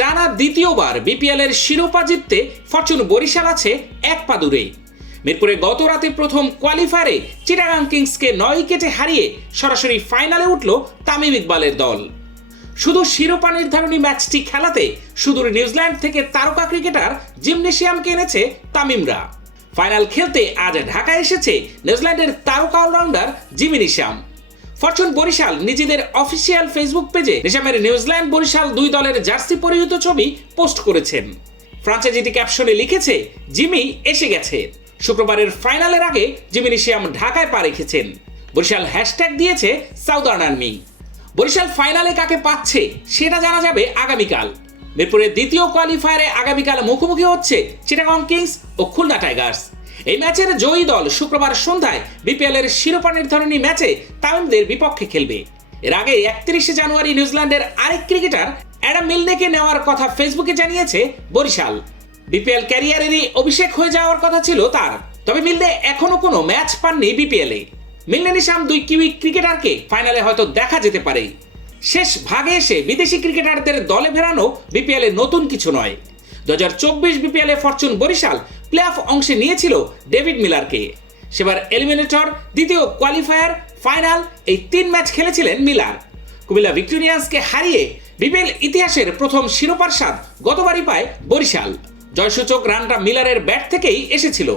টানা দ্বিতীয়বার বিপিএল এর শিরোপা জিততে ফরচুন বরিশাল আছে এক পা দূরে। মিরপুরে গত রাতে প্রথম কোয়ালিফায়ারে চিটাগাং কিংসকে 9 উইকেটে হারিয়ে সরাসরি ফাইনালে উঠল তামিম ইকবালের দল। শুধু শিরোপা নির্ধারণী ম্যাচটি খেলাতে সুদূর নিউজিল্যান্ড থেকে তারকা ক্রিকেটার জিমনেশিয়ামকে এনেছে তামিমরা। ফাইনাল খেলতে আজ ঢাকায় এসেছে নিউজিল্যান্ডের তারকা allrounder Jimmy Neesham. Fortune Barishal নিজেদের অফিসিয়াল ফেসবুক পেজে নিশামের নিউজিল্যান্ড বরিশাল দুই দলের জার্সি পরিহিত ছবি পোস্ট করেছেন। ফ্রাঞ্চাইজিটি ক্যাপশনে লিখেছে, জিমি এসে গেছে। শুক্রবারের ফাইনালের আগে জিমি নিশাম ঢাকায় পা রেখেছেন। বরিশাল হ্যাশট্যাগ দিয়েছে সাউদার্ন আর্মি। বরিশাল ফাইনালে কাকে পাচ্ছে সেটা জানা যাবে আগামীকাল। মিরপুরের দ্বিতীয় কোয়ালিফায়ারে আগামীকাল মুখোমুখি হচ্ছে চিটাগং কিংস ও খুলনা টাইগার্স। এই ম্যাচের জয়ী দল শুক্রবার সন্ধ্যায় বিপিএল এর শিরোপা নির্ধারণী ম্যাচে তামিমদের বিপক্ষে খেলবে। এর আগে 31 জানুয়ারি নিউজিল্যান্ডের আরেক ক্রিকেটার অ্যাডাম মিলনেকে নেওয়ার কথা ফেসবুকে জানিয়েছে বরিশাল। বিপিএল ক্যারিয়ারেরই অভিষেক হয়ে যাওয়ার কথা ছিল তার, তবে মিলনে এখনো কোনো ম্যাচ পাননি বিপিএলে। মিলনে নিশাম দুই কিউই ক্রিকেটারকে ফাইনালে হয়তো দেখা যেতে পারে। শেষ ভাগে এসে বিদেশি ক্রিকেটারদের দলে ফেরানো বিপিএলে নতুন কিছু নয়। 2024 বিপিএলে ফরচুন বরিশাল প্লে অফ অংশে নিয়েছিল ডেভিড মিলারকে। সেবার এলিমিনেটর, দ্বিতীয় কোয়ালিফায়ার, ফাইনাল এই 3 ম্যাচ খেলেছিলেন মিলার। কুমিল্লা ভিক্টোরিয়ান্সকে হারিয়ে বিপিএল ইতিহাসের প্রথম শিরোপার স্বাদ গতবারই পায় বরিশাল। জয়সূচক রানটা মিলারের ব্যাট থেকেই এসেছিল।